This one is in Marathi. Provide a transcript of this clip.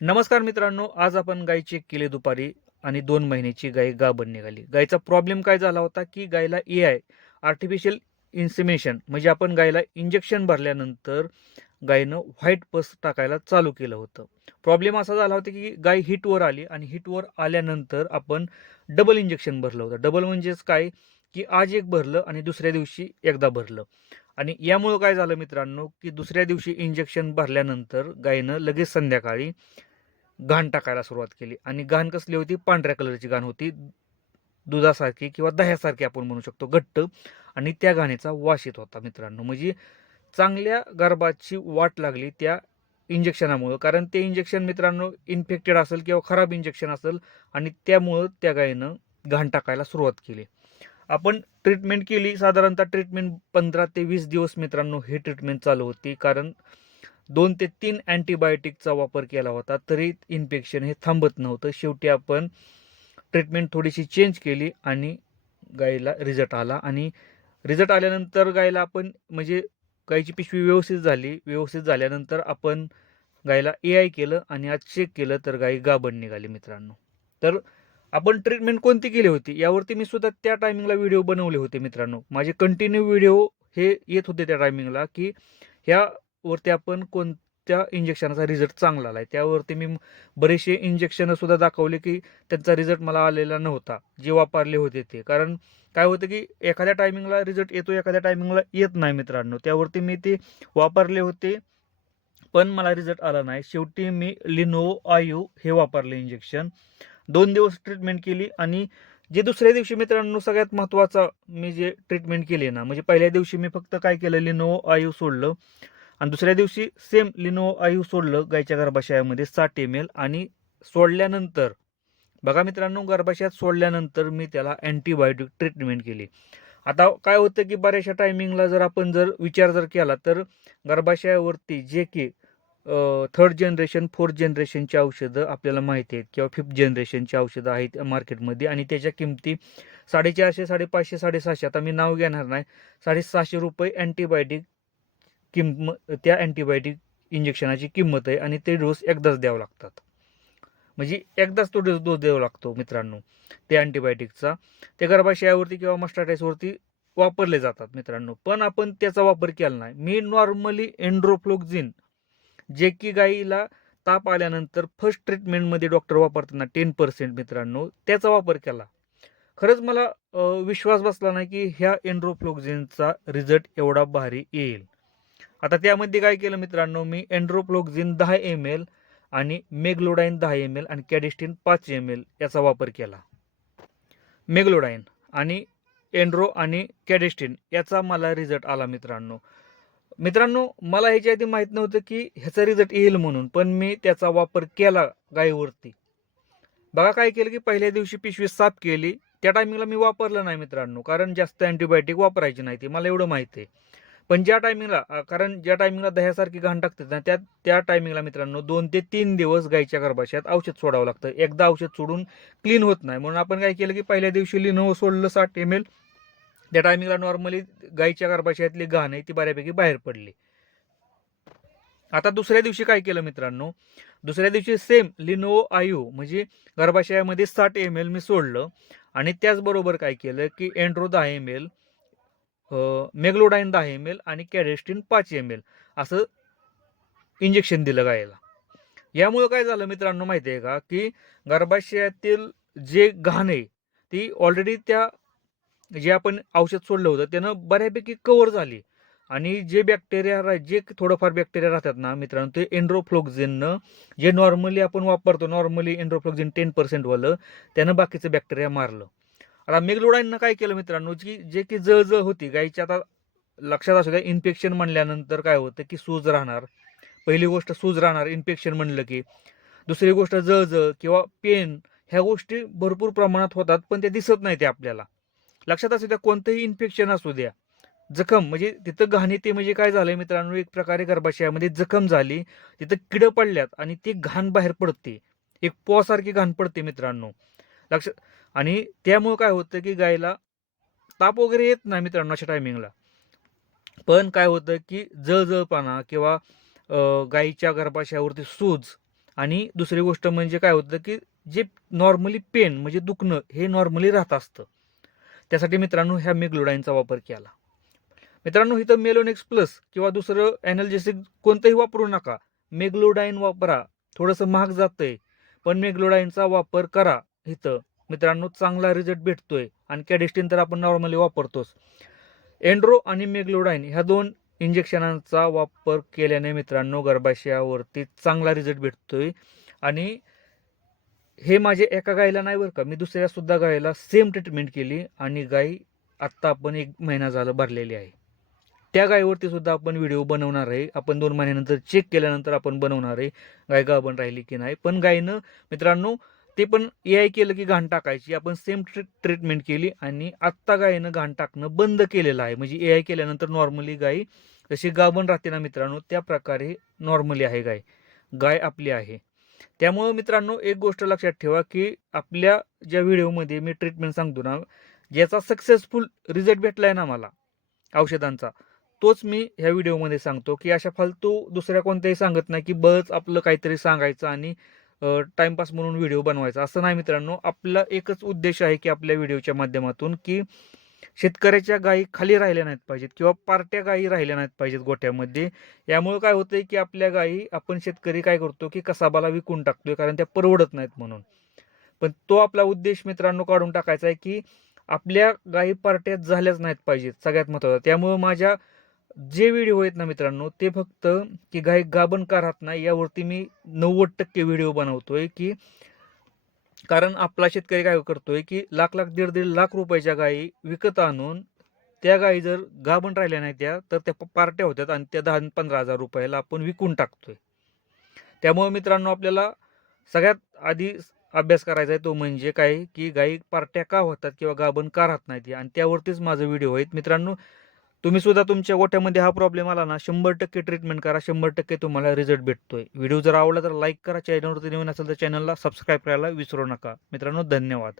नमस्कार मित्रांनो, आज आपण गाय चेक केली दुपारी आणि 2 महिन्याची गाय गाभण निघाली. गायचा प्रॉब्लेम काय झाला होता की गायला आर्टिफिशियल इन्सेमिनेशन म्हणजे आपण गायला इंजेक्शन भरल्यानंतर गायनं व्हाईट पस टाकायला चालू केलं होतं. प्रॉब्लेम असा झाला होता की गाय हिटवर आली आणि हिटवर आल्यानंतर आपण डबल इंजेक्शन भरलं होतं. डबल म्हणजेच काय की आज एक भरलं आणि दुसऱ्या दिवशी एकदा भरलं. आणि यामुळं काय झालं मित्रांनो की दुसऱ्या दिवशी इंजेक्शन भरल्यानंतर गायनं लगेच संध्याकाळी घाण टाकायला सुरुवात केली आणि घाण कसली होती? पांढऱ्या कलरची घाण होती. दुधासारखी किंवा दह्यासारखी आपण म्हणू शकतो, घट्ट. आणि त्या घाणीचा वास येत होता मित्रांनो. म्हणजे चांगल्या गर्भाची वाट लागली त्या इंजेक्शनामुळं. कारण ते इंजेक्शन मित्रांनो इन्फेक्टेड असेल किंवा खराब इंजेक्शन असेल आणि त्यामुळं त्या गायीनं घाण टाकायला सुरुवात केली. आपण ट्रीटमेंट केली. साधारणतः ट्रीटमेंट 15 ते 20 दिवस मित्रांनो ही ट्रीटमेंट चालू होती. कारण 2 ते 3 अँटीबायोटिकचा वापर केला होता, तरी इन्फेक्शन हे थांबत नव्हतं. शेवटी आपण ट्रीटमेंट थोडीशी चेंज केली आणि गायीला रिझल्ट आला. आणि रिझल्ट आल्यानंतर गायीला आपण म्हणजे गायीची पिशवी व्यवस्थित झाली. व्यवस्थित झाल्यानंतर आपण गायीला केलं आणि आज चेक केलं तर गाय गाभण निघाली मित्रांनो. तर आपण ट्रीटमेंट कोणती केली होती यावरती मी सुद्धा त्या टायमिंगला व्हिडिओ बनवले होते मित्रांनो. माझे कंटिन्यू व्हिडिओ हे येत होते त्या टायमिंगला की ह्यावरती आपण कोणत्या इंजेक्शनाचा रिझल्ट चांगला आला आहे. त्यावरती मी बरेचसे इंजेक्शनं सुद्धा दाखवले की त्यांचा रिझल्ट मला आलेला नव्हता, जे वापरले होते ते. कारण काय होतं की एखाद्या टायमिंगला रिझल्ट येतो, एखाद्या टायमिंगला येत नाही मित्रांनो. त्यावरती मी ते वापरले होते, पण मला रिझल्ट आला नाही. शेवटी मी लिनोवो आयू हे वापरले इंजेक्शन. 2 दिवस ट्रीटमेंट केली आणि जे दुसऱ्या दिवशी मित्रांनो सगळ्यात महत्त्वाचा मी जे ट्रीटमेंट केली ना, म्हणजे पहिल्या दिवशी मी फक्त काय केलं, लिनोवो आयू सोडलं आणि दुसऱ्या दिवशी सेम लिनोवो आयू सोडलं गायच्या गर्भाशयामध्ये 60 ml. आणि सोडल्यानंतर बघा मित्रांनो, गर्भाशयात सोडल्यानंतर मी त्याला अँटीबायोटिक ट्रीटमेंट केली. आता काय होतं की बऱ्याचशा टायमिंगला जर आपण विचार केला तर गर्भाशयावरती जे की थर्ड जनरेशन, फोर्थ जनरेशनची औषधं आपल्याला माहिती आहेत किंवा फिफ्थ जनरेशनची औषधं आहेत मार्केटमध्ये आणि त्याच्या किमती 450, 550, 750. आता मी नाव घेणार नाही. ₹750 अँटीबायोटिक त्या अँटीबायोटिक इंजेक्शनाची किंमत आहे आणि ते डोस एकदाच द्यावं लागतात. म्हणजे एकदाच तो डोस द्यावा लागतो मित्रांनो ते अँटीबायोटिकचा. ते गर्भाशयावरती किंवा मस्टाटाईसवरती वापरले जातात मित्रांनो. पण आपण त्याचा वापर केला नाही. मी नॉर्मली एन्ड्रोफ्लोक्झिन, जे की गायीला ताप आल्यानंतर फर्स्ट ट्रीटमेंटमध्ये डॉक्टर वापरताना 10% मित्रांनो, त्याचा वापर केला. खरंच मला विश्वास बसला नाही की ह्या एन्ड्रोफ्लोक्झिनचा रिझल्ट एवढा भारी येईल. आता त्यामध्ये काय केलं मित्रांनो, मी एन्ड्रोफ्लोक्झिन 10 ml आणि मेगलोडाईन 10 ml आणि कॅडिस्टिन 5 ml याचा वापर केला. मेगलोडाईन आणि एन्ड्रो आणि कॅडेस्टिन याचा मला रिझल्ट आला मित्रांनो. मित्रांनो, मला ह्याच्या आधी माहीत नव्हतं की ह्याचा रिझल्ट येईल म्हणून, पण मी त्याचा वापर केला गायीवरती. बघा काय केलं की पहिल्या दिवशी पिशवी साफ केली. त्या टायमिंगला मी वापरलं नाही मित्रांनो, कारण जास्त अँटीबायोटिक वापरायची नाही ती, मला एवढं माहिती आहे. पण ज्या टायमिंगला कारण ज्या टायमिंगला दह्यासारखी घाण टाकतात ना, त्या टायमिंगला मित्रांनो 2 ते 3 दिवस गायीच्या गर्भाशयात औषध सोडावं लागतं. एकदा औषध सोडून क्लीन होत नाही. म्हणून आपण काय केलं की पहिल्या दिवशी लिनोवो सोडलं 60 ml. त्या टायमिंगला नॉर्मली गायीच्या गर्भाशयातली घाण आहे ती बऱ्यापैकी बाहेर पडली. आता दुसऱ्या दिवशी काय केलं मित्रांनो, दुसऱ्या दिवशी सेम लिनोवो आयू म्हणजे गर्भाशयामध्ये 60 ml मी सोडलं आणि त्याचबरोबर काय केलं की एन्ड्रो 10 ml, मेगलोडाईन 10 ml आणि कॅडेस्टिन 5 ml असं इंजेक्शन दिलं गायला. यामुळं काय झालं मित्रांनो माहिती आहे का, की गर्भाशयातील जे घाण आहे ती ऑलरेडी त्या जे आपण औषध सोडलं होतं त्यानं बऱ्यापैकी कव्हर झाली. आणि जे थोडंफार बॅक्टेरिया राहतात ना मित्रांनो, ते एन्ड्रोफ्लोक्झिननं, जे नॉर्मली आपण वापरतो, नॉर्मली एन्ड्रोफ्लोक्झिन 10% वालं, त्यानं बाकीचं बॅक्टेरिया मारलं. आता मेगलोडाईननं काय केलं मित्रांनो, जे की जळजळ होती गायीची. आता लक्षात असू द्या, इन्फेक्शन म्हणल्यानंतर काय होतं की सूज राहणार. पहिली गोष्ट सूज राहणार इन्फेक्शन म्हणलं की. दुसरी गोष्ट जळजळ किंवा पेन, ह्या गोष्टी भरपूर प्रमाणात होतात, पण ते दिसत नाही ते आपल्याला. लक्षात असू द्या, कोणतंही इन्फेक्शन असू द्या, जखम म्हणजे तिथं घाण येते म्हणजे काय झालंय मित्रांनो, एक प्रकारे गर्भाशयामध्ये जखम झाली, तिथं किडं पडल्यात आणि ती घाण बाहेर पडते. एक पॉसारखी घाण पडते मित्रांनो. लक्ष आणि त्यामुळं काय होतं की गायला ताप वगैरे येत नाही मित्रांनो अशा टायमिंगला. पण काय होतं की जळजळपणा किंवा गायीच्या गर्भाशयावरती सूज आणि दुसरी गोष्ट म्हणजे काय होतं की जे नॉर्मली पेन म्हणजे दुखणं हे नॉर्मली राहत असतं. त्यासाठी मित्रांनो ह्या मेग्लोडाईनचा वापर केला. मित्रांनो इथं मेलोनेक्स प्लस किंवा दुसरं ॲनल्जेसिक कोणतंही वापरू नका. मेग्लोडाईन वापरा. थोडंसं महाग जातंय पण मेग्लोडाईनचा वापर करा. इथं मित्रांनो चांगला रिझल्ट भेटतोय आणि कॅडिस्टिन तर आपण नॉर्मली वापरतोच. एन्ड्रो आणि मेग्लोडाईन ह्या 2 इंजेक्शनांचा वापर केल्याने मित्रांनो गर्भाशयावरती चांगला रिझल्ट भेटतोय. आणि हे माझे एका गायीला नाही बरं का, मी दुसऱ्या सुद्धा गायीला सेम ट्रीटमेंट केली आणि गाय आत्ता आपण 1 महिना झालं भरलेली आहे. त्या गायीवरती सुद्धा आपण व्हिडिओ बनवणार आहे. आपण 2 महिन्यानंतर चेक केल्यानंतर आपण बनवणार आहे गाय गाभण राहिली की नाही. पण गायीनं मित्रांनो ते पण AI केलं की घाण टाकायची. आपण सेम ट्रीटमेंट केली आणि आत्ता गायीनं घाण टाकणं बंद केलेलं आहे. म्हणजे AI केल्यानंतर नॉर्मली गाय जशी गाभण राहते ना मित्रांनो त्या प्रकारे नॉर्मली आहे गाय. गाय आपली आहे. त्यामुळं मित्रांनो एक गोष्ट लक्षात ठेवा की आपल्या ज्या व्हिडिओमध्ये मी ट्रीटमेंट सांगतो ना, ज्याचा सक्सेसफुल रिझल्ट भेटलाय ना मला औषधांचा, तोच मी ह्या व्हिडिओमध्ये सांगतो की अशा फालतू दुसऱ्या कोणत्याही सांगत नाही की बस आपलं काहीतरी सांगायचं आणि टाइमपास म्हणून व्हिडिओ बनवायचा. असं नाही मित्रांनो, आपला एकच उद्देश आहे की आपल्या व्हिडिओच्या माध्यमातून की शेतकऱ्याच्या गायी खाली राहिल्या नाहीत पाहिजेत किंवा पार्ट्या गायी राहिल्या नाहीत पाहिजेत गोठ्यामध्ये. यामुळे काय होतंय की आपल्या गायी आपण शेतकरी काय करतो की कसाबाला विकून टाकतोय कारण त्या परवडत नाहीत म्हणून. पण तो आपला उद्देश मित्रांनो काढून टाकायचा आहे की आपल्या गायी पार्ट्या झाल्याच नाहीत पाहिजेत सगळ्यात महत्त्वाचं. त्यामुळं माझ्या जे व्हिडिओ आहेत ना मित्रांनो ते फक्त की गाय गाभण का राहत नाही यावरती मी 90% व्हिडिओ बनवतोय. की कारण आपला शेतकरी काय करतोय की लाख लाख 1.5 लाख रुपयाच्या गायी विकत आणून त्या गायी जर गाभण राहिल्या नाही त्या तर त्या पार्ट्या होत्यात आणि त्या 10-15 हजार रुपयाला आपण विकून टाकतोय. त्यामुळे मित्रांनो आपल्याला सगळ्यात आधी अभ्यास करायचा आहे तो म्हणजे काय की गायी पार्ट्या का होतात किंवा गाभण का राहत नाहीत आणि त्यावरतीच माझं व्हिडिओ आहेत मित्रांनो. तुम्ही सुद्धा तुमच्या गोठ्यामध्ये हा प्रॉब्लेम आला ना 100% ट्रीटमेंट करा. 100% तुम्हाला रिझल्ट भेटतोय. व्हिडिओ जर आवडला तर लाईक करा. चॅनलवरती नवीन असेल तर चॅनलला सबस्क्राईब करायला विसरू नका. मित्रांनो धन्यवाद.